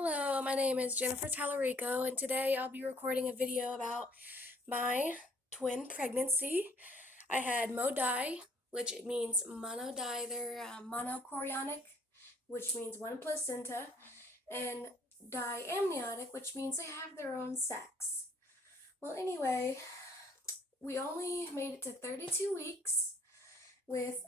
Hello, my name is Jennifer Tallarico, and today I'll be recording a video about my twin pregnancy. I had MoDi, which means monodi, they're monochorionic, which means one placenta, and diamniotic, which means they have their own sex. Well, anyway, we only made it to 32 weeks with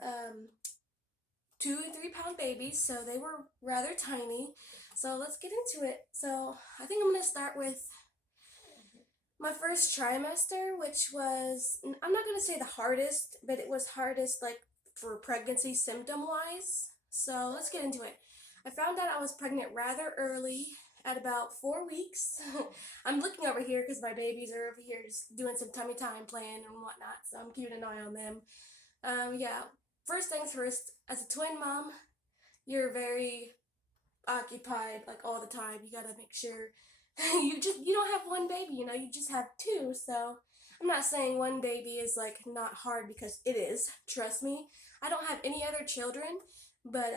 2 and 3 pound babies, so they were rather tiny. So let's get into it. So I think I'm going to start with my first trimester, which was, I'm not going to say the hardest, but it was hardest like for pregnancy symptom wise. So let's get into it. I found out I was pregnant rather early at about 4 weeks. I'm looking over here because my babies are over here just doing some tummy time playing and whatnot, so I'm keeping an eye on them. Yeah, first things first, as a twin mom, you're very occupied like all the time. You gotta make sure you don't have one baby, you just have two. So I'm not saying one baby is like not hard, because it is. Trust me. I don't have any other children, but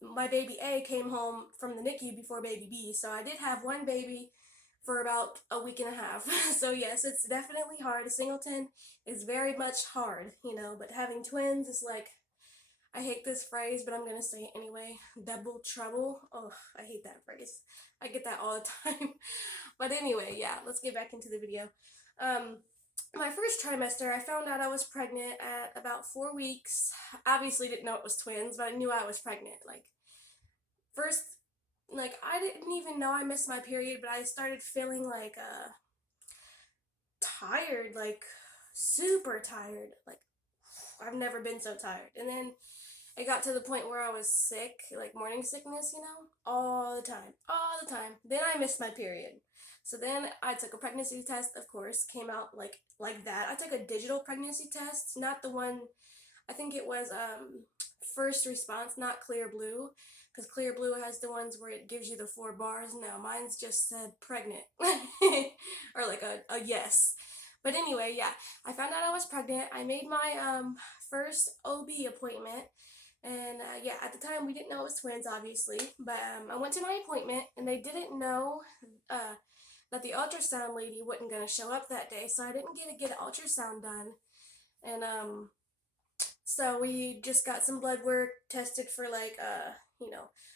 my baby A came home from the NICU before baby B, so I did have one baby for about a week and a half. So yes, it's definitely hard. A singleton is very much hard, but having twins is like, I hate this phrase, but I'm gonna say it anyway. Double trouble. Oh, I hate that phrase. I get that all the time. But anyway, yeah, let's get back into the video. Um, my first trimester, I found out I was pregnant at about 4 weeks. Obviously didn't know it was twins, but I knew I was pregnant. Like, first, like, I didn't even know I missed my period, but I started feeling like, tired, like, super tired. Like, I've never been so tired. And then it got to the point where I was sick, like morning sickness, all the time, all the time. Then I missed my period. So then I took a pregnancy test, of course, came out like that. I took a digital pregnancy test, not the one, I think it was first response, not Clear Blue, because Clear Blue has the ones where it gives you the 4 bars. No, mine's just said pregnant, or like a yes. But anyway, yeah, I found out I was pregnant. I made my first OB appointment, and yeah, at the time we didn't know it was twins, obviously. But I went to my appointment, and they didn't know uh, that the ultrasound lady wasn't gonna show up that day, so I didn't get an ultrasound done. And so we just got some blood work, tested for like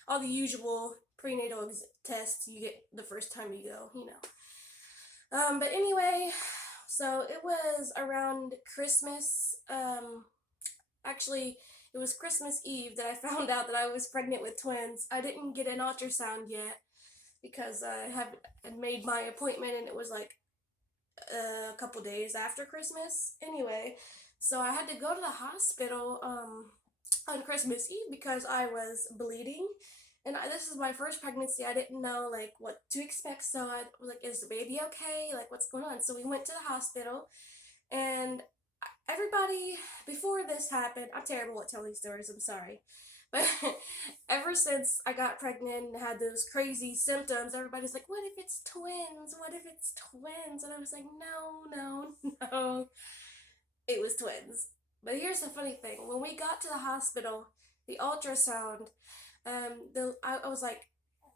all the usual prenatal tests you get the first time you go. But anyway, so it was around Christmas. Actually, it was Christmas Eve that I found out that I was pregnant with twins. I didn't get an ultrasound yet because I had made my appointment, and it was like a couple days after Christmas. Anyway, so I had to go to the hospital on Christmas Eve because I was bleeding. And this is my first pregnancy. I didn't know like what to expect, so I was like, "Is the baby okay? Like, what's going on?" So we went to the hospital, and everybody, before this happened, I'm terrible at telling stories, I'm sorry, but ever since I got pregnant and had those crazy symptoms, everybody's like, "What if it's twins? What if it's twins?" And I was like, "No, no, no, it was twins." But here's the funny thing: when we got to the hospital, the ultrasound, I was like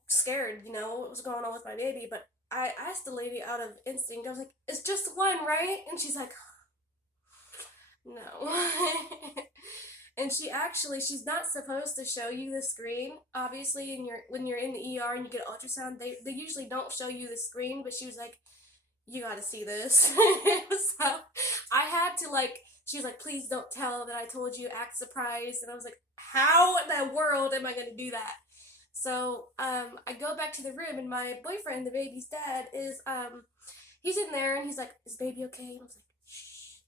scared, what was going on with my baby, but I asked the lady out of instinct. I was like, "It's just one, right?" And she's like, "No." And she's not supposed to show you the screen. Obviously, when you're in the ER and you get an ultrasound, they usually don't show you the screen, but she was like, "You gotta see this." So I had to like, she was like, "Please don't tell that I told you, act surprised." And I was like, "How in the world am I gonna do that?" So I go back to the room, and my boyfriend, the baby's dad, he's in there, and he's like, "Is baby okay?" And I was like, "Shh,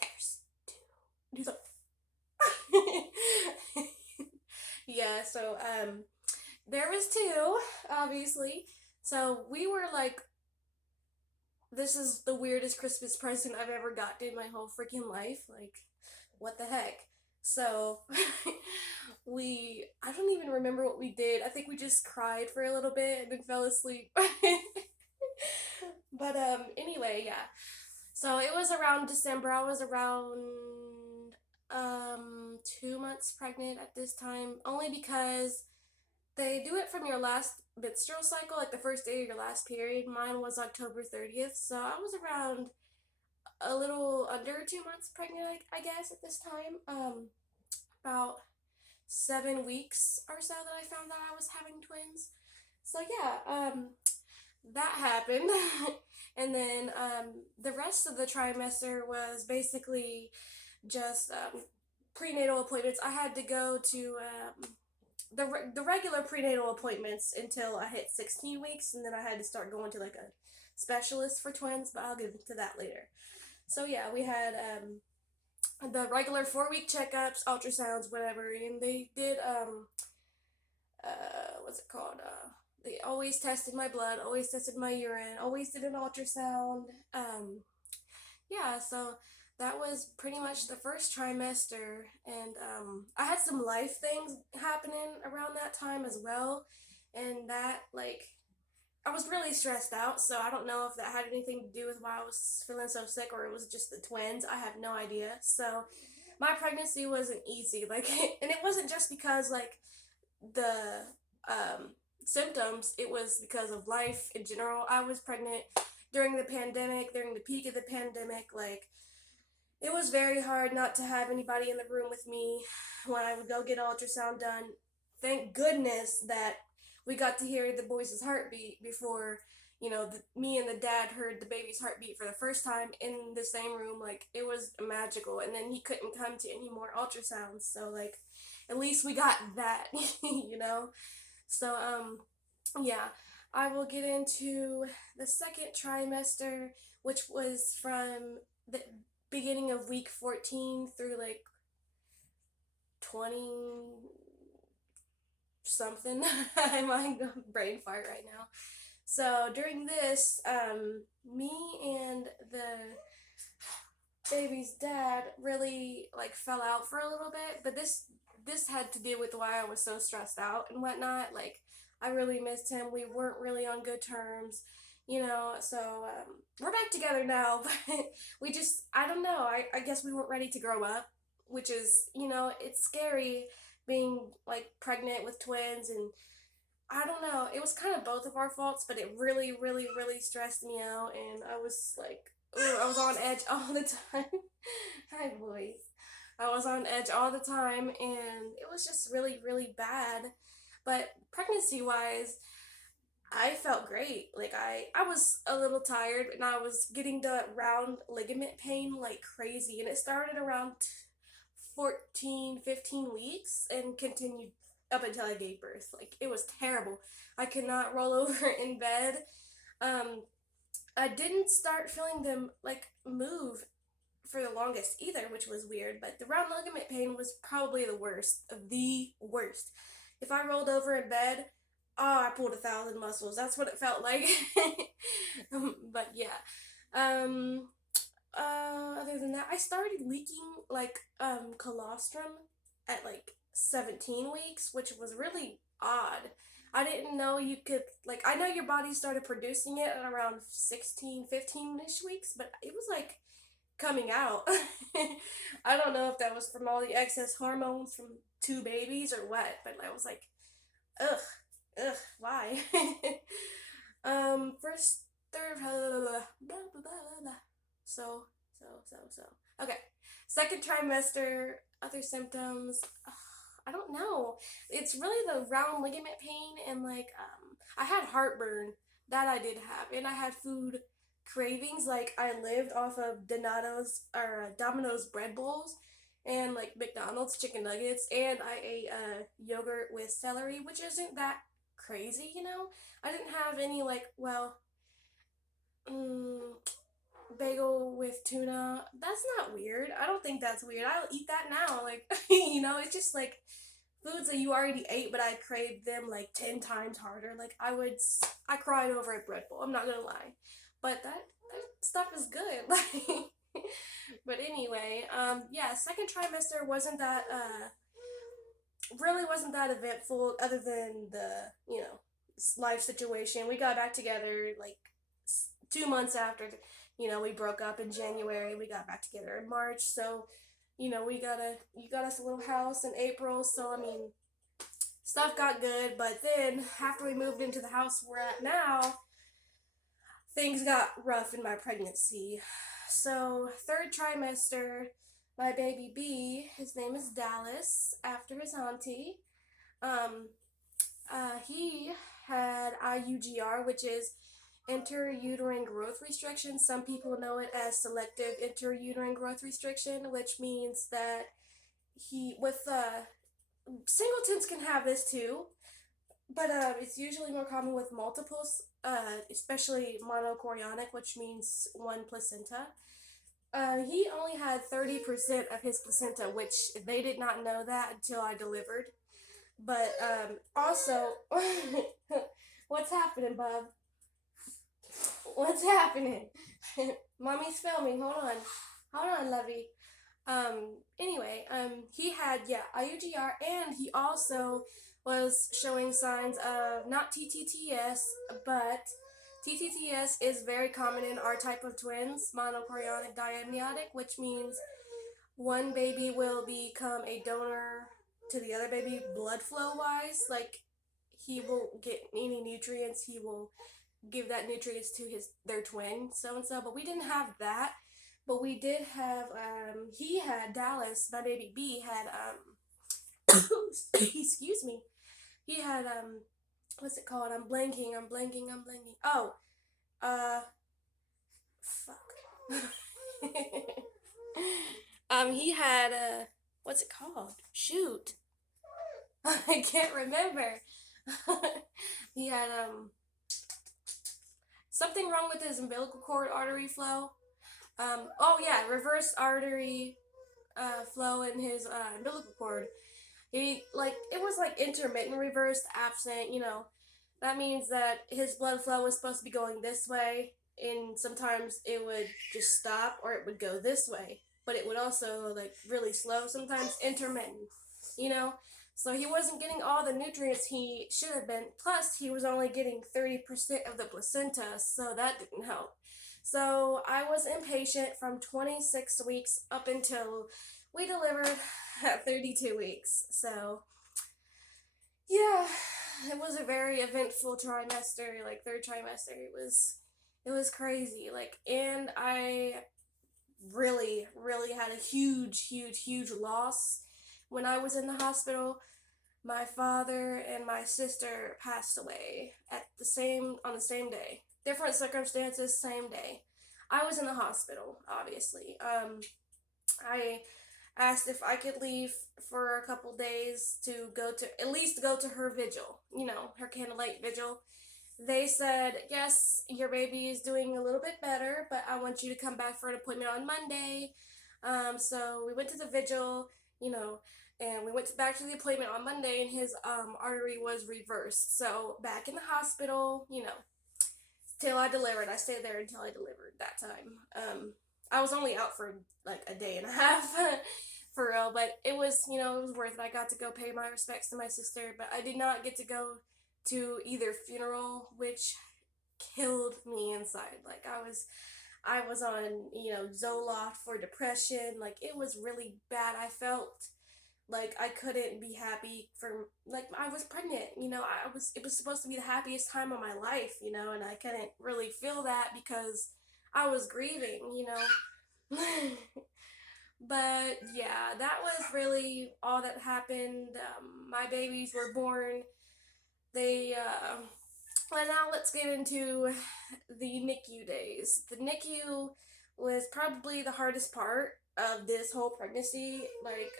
there's two." And he's like, yeah, so there was two, obviously. So we were like, this is the weirdest Christmas present I've ever gotten in my whole freaking life. Like, what the heck? So I don't even remember what we did. I think we just cried for a little bit and then fell asleep. But anyway, yeah. So it was around December. I was around 2 months pregnant at this time, only because They do it from your last menstrual cycle, like the first day of your last period. Mine was October 30th, so I was around a little under 2 months pregnant, I guess, at this time. About 7 weeks or so that I found out I was having twins. So yeah, that happened. And then the rest of the trimester was basically just prenatal appointments. I had to go to the regular prenatal appointments until I hit 16 weeks, and then I had to start going to like a specialist for twins, but I'll get into that later. So yeah, we had the regular 4 week checkups, ultrasounds, whatever, and they did what's it called? They always tested my blood, always tested my urine, always did an ultrasound. Yeah, so that was pretty much the first trimester, and I had some life things happening around that time as well, and that like I was really stressed out, so I don't know if that had anything to do with why I was feeling so sick or it was just the twins. I have no idea. So my pregnancy wasn't easy, like, and it wasn't just because like the um, symptoms. It was because of life in general. I was pregnant during the pandemic, during the peak of the pandemic. Like, it was very hard not to have anybody in the room with me when I would go get an ultrasound done. Thank goodness that we got to hear the boys' heartbeat before, me and the dad heard the baby's heartbeat for the first time in the same room. Like, it was magical. And then he couldn't come to any more ultrasounds. So, like, at least we got that, you know? So, yeah, I will get into the second trimester, which was from the beginning of week 14 through like 20 something. I'm like a brain fart right now. So during this, me and the baby's dad really like fell out for a little bit, but this had to do with why I was so stressed out and whatnot. Like, I really missed him. We weren't really on good terms, So we're back together now, but we just I don't know. I guess we weren't ready to grow up, which is it's scary being like pregnant with twins, and I don't know. It was kind of both of our faults, but it really, really, really stressed me out, and I was like, ooh, I was on edge all the time. Hi, boys. I was on edge all the time, and it was just really, really bad. But pregnancy wise, I felt great. Like, I was a little tired, and I was getting the round ligament pain like crazy, and it started around 14, 15 weeks and continued up until I gave birth. Like, it was terrible. I could not roll over in bed. Um, I didn't start feeling them like move for the longest either, which was weird, but the round ligament pain was probably the worst of the worst. If I rolled over in bed, oh, I pulled 1,000 muscles. That's what it felt like. But yeah. Um, Other than that, I started leaking like colostrum at like 17 weeks, which was really odd. I didn't know you could like I know your body started producing it at around 16, 15ish weeks, but it was like coming out. I don't know if that was from all the excess hormones from two babies or what, but I was like, ugh, ugh, why? First, third, blah, blah, blah, blah, blah, blah, blah. So. Okay. Second trimester, other symptoms. I don't know. It's really the round ligament pain, and like I had heartburn that I did have, and I had food cravings. Like, I lived off of Domino's bread bowls and like McDonald's chicken nuggets, and I ate yogurt with celery, which isn't that crazy. I didn't have any like mm, bagel with tuna. That's not weird. I don't think that's weird. I'll eat that now. Like, it's just like foods that you already ate, but I craved them like 10 times harder. Like, I cried over a bread bowl. I'm not gonna lie. But that stuff is good. Like, but anyway, yeah, second trimester really wasn't that eventful other than the, life situation. We got back together like 2 months after, we broke up in January. We got back together in March. So, you got us a little house in April. So, I mean, stuff got good, but then after we moved into the house we're at now, things got rough in my pregnancy. So, third trimester, my baby B, his name is Dallas, after his auntie. Um, he had IUGR, which is intrauterine growth restriction. Some people know it as selective intrauterine growth restriction, which means that singletons can have this too, but it's usually more common with multiples, especially monochorionic, which means one placenta. He only had 30% of his placenta, which they did not know that until I delivered. But also, what's happening, bub? What's happening? Mommy's filming. Hold on, lovey. Anyway, he had, yeah, IUGR, and he also was showing signs of not TTTS, but TTTS is very common in our type of twins, monochorionic diamniotic, which means one baby will become a donor to the other baby blood flow wise. Like, he won't get any nutrients, he will give that nutrients to their twin, so and so. But we didn't have that. But we did have, he had, Dallas, my baby B, had, excuse me, he had, what's it called? I'm blanking. Oh, fuck. He had, what's it called? Shoot. I can't remember. He had, something wrong with his umbilical cord artery flow. Oh yeah, reverse artery flow in his umbilical cord. It was like intermittent reversed, absent, that means that his blood flow was supposed to be going this way, and sometimes it would just stop, or it would go this way, but it would also like really slow, sometimes intermittent, you know? So he wasn't getting all the nutrients he should have been, plus he was only getting 30% of the placenta, so that didn't help. So I was impatient from 26 weeks up until we delivered at 32 weeks. So yeah, it was a very eventful trimester, like third trimester. It was crazy. Like, and I really, really had a huge, huge, huge loss when I was in the hospital. My father and my sister passed away on the same day. Different circumstances, same day. I was in the hospital, obviously. I asked if I could leave for a couple days to at least go to her vigil, her candlelight vigil. They said, yes, your baby is doing a little bit better, but I want you to come back for an appointment on Monday. So we went to the vigil, and we went back to the appointment on Monday, and his artery was reversed. So back in the hospital, till I delivered. I stayed there until I delivered that time. I was only out for like a day and a half for real, but it was worth it. I got to go pay my respects to my sister, but I did not get to go to either funeral, which killed me inside. Like, I was on, Zoloft for depression. Like, it was really bad. I felt like I couldn't be happy for, like, I was pregnant, it was supposed to be the happiest time of my life, and I couldn't really feel that because I was grieving, But yeah, that was really all that happened. My babies were born. And now let's get into the NICU days. The NICU was probably the hardest part of this whole pregnancy. Like,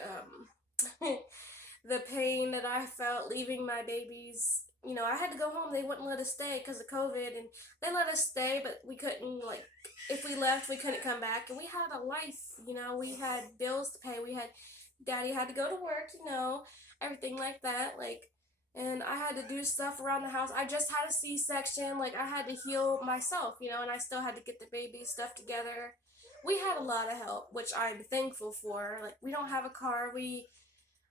the pain that I felt leaving my babies. I had to go home. They wouldn't let us stay because of COVID, and they let us stay, but we couldn't, like, if we left, we couldn't come back. And we had a life, we had bills to pay. Daddy had to go to work, everything like that. Like, and I had to do stuff around the house. I just had a C-section. Like, I had to heal myself, and I still had to get the baby stuff together. We had a lot of help, which I'm thankful for. Like, we don't have a car. We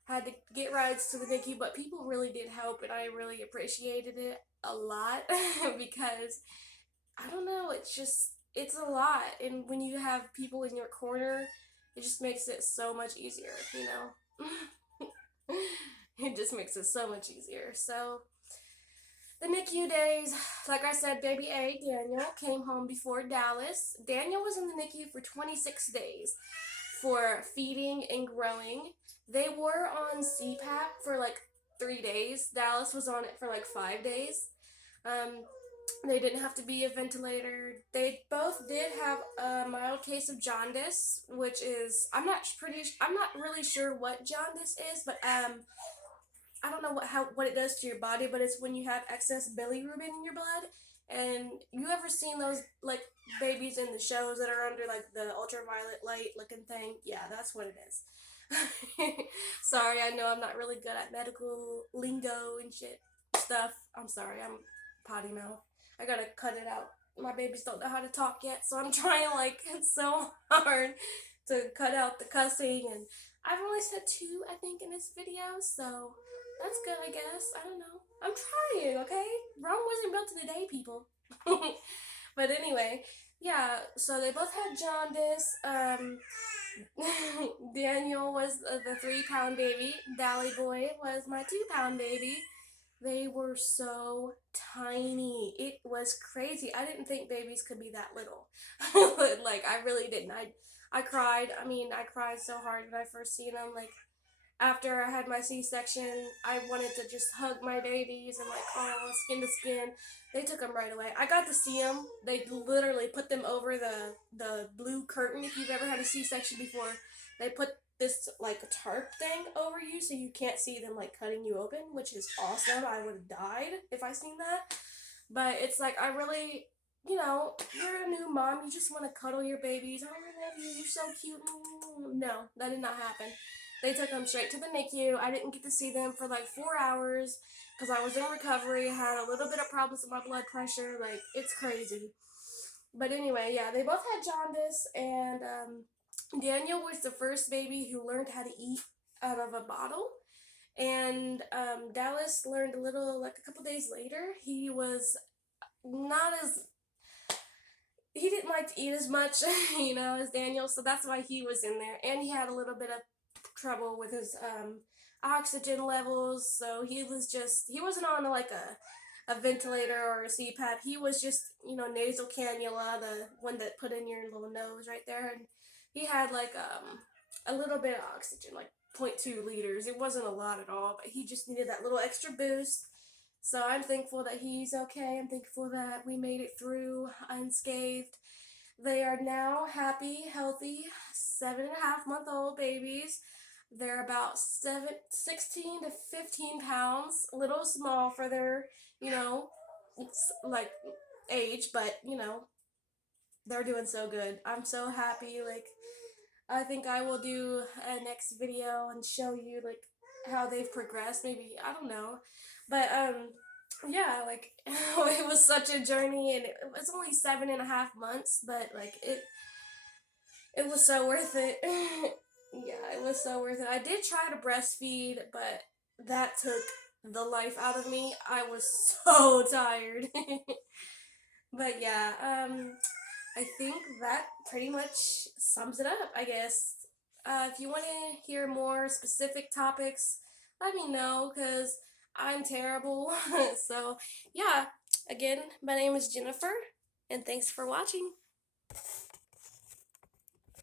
had to get rides to the NICU, but people really did help, and I really appreciated it a lot because, I don't know, it's a lot, and when you have people in your corner, it just makes it so much easier, It just makes it so much easier. So the NICU days, like I said, baby A, Daniel, came home before Dallas. Daniel was in the NICU for 26 days for feeding and growing. They were on CPAP for like 3 days. Dallas was on it for like 5 days. Um, they didn't have to be a ventilator. They both did have a mild case of jaundice, which is I'm not really sure what jaundice is, but I don't know what it does to your body, but it's when you have excess bilirubin in your blood. And you ever seen those like babies in the shows that are under like the ultraviolet light looking thing? Yeah, that's what it is. Sorry, I know I'm not really good at medical lingo and shit stuff. I'm sorry, I'm potty mouth. I gotta cut it out. My babies don't know how to talk yet, so I'm trying like so hard to cut out the cussing, and I've only said two, I think, in this video, so that's good, I guess. I don't know. I'm trying, okay? Rome wasn't built in a day, people. But anyway, yeah, so they both had jaundice. Daniel was the 3-pound baby. Dally Boy was my 2-pound baby. They were so tiny. It was crazy. I didn't think babies could be that little. Like, I really didn't. I cried. I mean, I cried so hard when I first seen them. Like, after I had my C-section, I wanted to just hug my babies and like, oh, skin to skin. They took them right away. I got to see them. They literally put them over the blue curtain. If you've ever had a C-section before, they put this like tarp thing over you so you can't see them like cutting you open, which is awesome. I would have died if I seen that. But it's like I really, you're a new mom. You just want to cuddle your babies. Oh, I love you. You're so cute. No, that did not happen. They took them straight to the NICU. I didn't get to see them for like 4 hours because I was in recovery. I had a little bit of problems with my blood pressure. Like, it's crazy. But anyway, yeah, they both had jaundice, and Daniel was the first baby who learned how to eat out of a bottle. And Dallas learned a little, like a couple days later. He was not as he didn't like to eat as much, as Daniel, so that's why he was in there. And he had a little bit of trouble with his oxygen levels, so he wasn't on like a ventilator or a CPAP. He was just, nasal cannula, the one that put in your little nose right there, and he had like a little bit of oxygen, like 0.2 liters. It wasn't a lot at all, but he just needed that little extra boost. So I'm thankful that he's okay. I'm thankful that we made it through unscathed. They are now happy, healthy, 7.5-month-old babies. They're about 16 to 15 pounds, a little small for their, like age, but they're doing so good. I'm so happy. Like, I think I will do a next video and show you like how they've progressed. Maybe, I don't know, but yeah, like it was such a journey, and it was only 7.5 months, but like it was so worth it. Yeah, it was so worth it. I did try to breastfeed, but that took the life out of me. I was so tired. But yeah, I think that pretty much sums it up, I guess. If you want to hear more specific topics, let me know, because I'm terrible. So, yeah, again, my name is Jennifer, and thanks for watching.